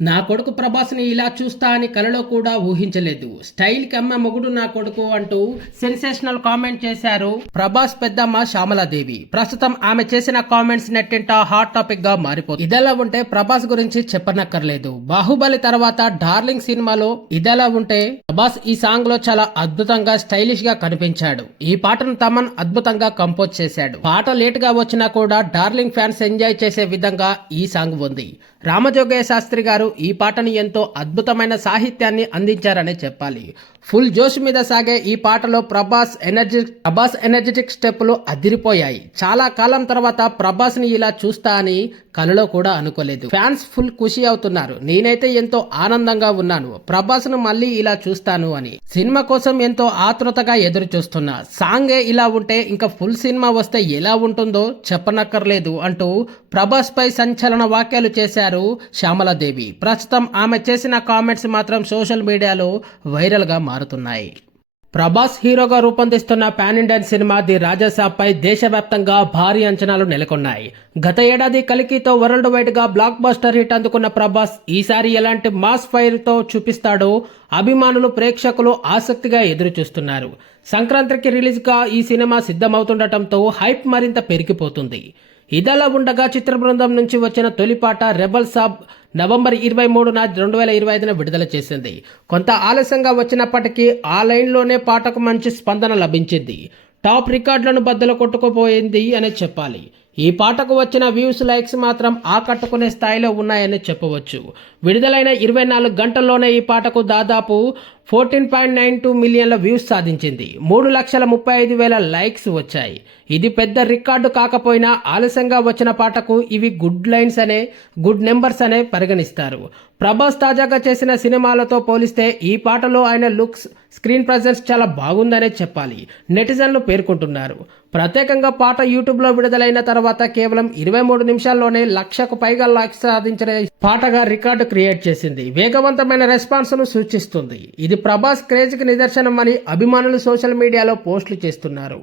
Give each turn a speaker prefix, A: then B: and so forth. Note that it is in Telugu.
A: నా కొడుకు ప్రభాస్ని ఇలా చూస్తా అని కలలో కూడా ఊహించలేదు. స్టైల్కి అమ్మ మొగుడు నా కొడుకు అంటూ సెన్సేషనల్ కామెంట్ చేశారు ప్రభాస్ పెద్దమ్మ శ్యామలాదేవి. ప్రస్తుతం ఆమె చేసిన కామెంట్స్ నెట్టింట హాట్ టాపిక్గా మారిపోతుంది ఇదెలా ఉంటే ప్రభాస్ గురించి చెప్పనక్కర్లేదు. బాహుబలి తర్వాత డార్లింగ్ సినిమాలో ఇదెలా ఉంటే ప్రభాస్ ఈ సాంగ్లో చాలా అద్భుతంగా స్టైలిష్గా కనిపించాడు. ఈ పాటను తమన్ అద్భుతంగా కంపోజ్ చేశాడు. పాట లేట్గా వచ్చినా కూడా డార్లింగ్ ఫ్యాన్స్ ఎంజాయ్ చేసే విధంగా ఈ సాంగ్ ఉంది. రామజోగయ్య శాస్త్రి గారు ఈ పాటని ఎంతో అద్భుతమైన సాహిత్యాన్ని అందించారనే చెప్పాలి. ఫుల్ జోష్ మీద సాగే ఈ పాటలో ప్రభాస్ ఎనర్జీ ప్రభాస్ ఎనర్జెటిక్ స్టెప్పులు అదిరిపోయాయి. చాలా కాలం తర్వాత ప్రభాస్ని ఇలా చూస్తా అని కలలో కూడా అనుకోలేదు. ఫ్యాన్స్ ఫుల్ ఖుషి అవుతున్నారు. నేనైతే ఎంతో ఆనందంగా ఉన్నాను. ప్రభాస్ను మళ్ళీ ఇలా చూస్తాను అని. సినిమా కోసం ఎంతో ఆతృతగా ఎదురు చూస్తున్నా సాంగే ఇలా ఉంటే ఇంకా ఫుల్ సినిమా వస్తే ఎలా ఉంటుందో చెప్పనక్కర్లేదు అంటూ ప్రభాస్ పై సంచలన వ్యాఖ్యలు చేశారు శ్యామలాదేవి. ప్రస్తుతం ఆమె చేసిన కామెంట్స్ మాత్రం సోషల్ మీడియాలో వైరల్గా మారుతున్నాయి. ప్రభాస్ హీరోగా రూపొందిస్తున్న పాన్ ఇండియన్ సినిమా ది రాజాసాబ్పై దేశవ్యాప్తంగా భారీ అంచనాలు నెలకొన్నాయి. గత ఏడాది కలికితో వరల్డ్ వైడ్గా బ్లాక్ బస్టర్ హిట్ అందుకున్న ప్రభాస్ ఈసారి ఎలాంటి మాస్ ఫైర్తో చూపిస్తాడో అభిమానులు ప్రేక్షకులు ఆసక్తిగా ఎదురుచూస్తున్నారు. సంక్రాంతికి రిలీజ్గా ఈ సినిమా సిద్ధమవుతుండటంతో హైప్ మరింత పెరిగిపోతుంది. ఇదలా ఉండగా చిత్ర బృందం నుంచి వచ్చిన తొలిపాట రెబల్ సాబ్ నవంబర్ ఇరవై మూడున రెండు వేల ఇరవై ఐదున విడుదల చేసింది. కొంత ఆలస్యంగా వచ్చినప్పటికీ ఆ లైన్లోనే పాటకు మంచి స్పందన లభించింది. టాప్ రికార్డులను బద్దలు కొట్టుకుపోయింది అనే చెప్పాలి. ఈ పాటకు వచ్చిన వ్యూస్ లైక్స్ మాత్రం ఆకట్టుకునే స్థాయిలో ఉన్నాయని చెప్పవచ్చు. విడుదలైన ఇరవై నాలుగు గంటల్లోనే ఈ పాటకు దాదాపు ఫోర్టీన్ పాయింట్ నైన్ టూ మిలియన్ల వ్యూస్ సాధించింది. మూడు లక్షల ముప్పై ఐదు వేల లైక్స్ వచ్చాయి. ఇది పెద్ద రికార్డు కాకపోయినా ఆలస్యంగా వచ్చిన పాటకు ఇవి గుడ్ లైన్స్ అనే గుడ్ నెంబర్స్ అనే పరిగణిస్తారు. ప్రభాస్ తాజాగా చేసిన సినిమాలతో పోలిస్తే ఈ పాటలో ఆయన లుక్స్ స్క్రీన్ ప్రజెన్స్ చాలా బాగుందనే చెప్పాలి. నెటిజన్లు పేర్కొంటున్నారు. ప్రత్యేకంగా పాట యూట్యూబ్లో విడుదలైన తర్వాత కేవలం ఇరవై మూడు నిమిషాల్లోనే లక్షకు పైగా లైక్స్ సాధించిన పాటగా రికార్డు క్రియేట్ చేసింది. వేగవంతమైన రెస్పాన్స్ను సూచిస్తుంది. ఇది ప్రభాస్ క్రేజ్కి నిదర్శనం అని అభిమానులు సోషల్ మీడియాలో పోస్టులు చేస్తున్నారు.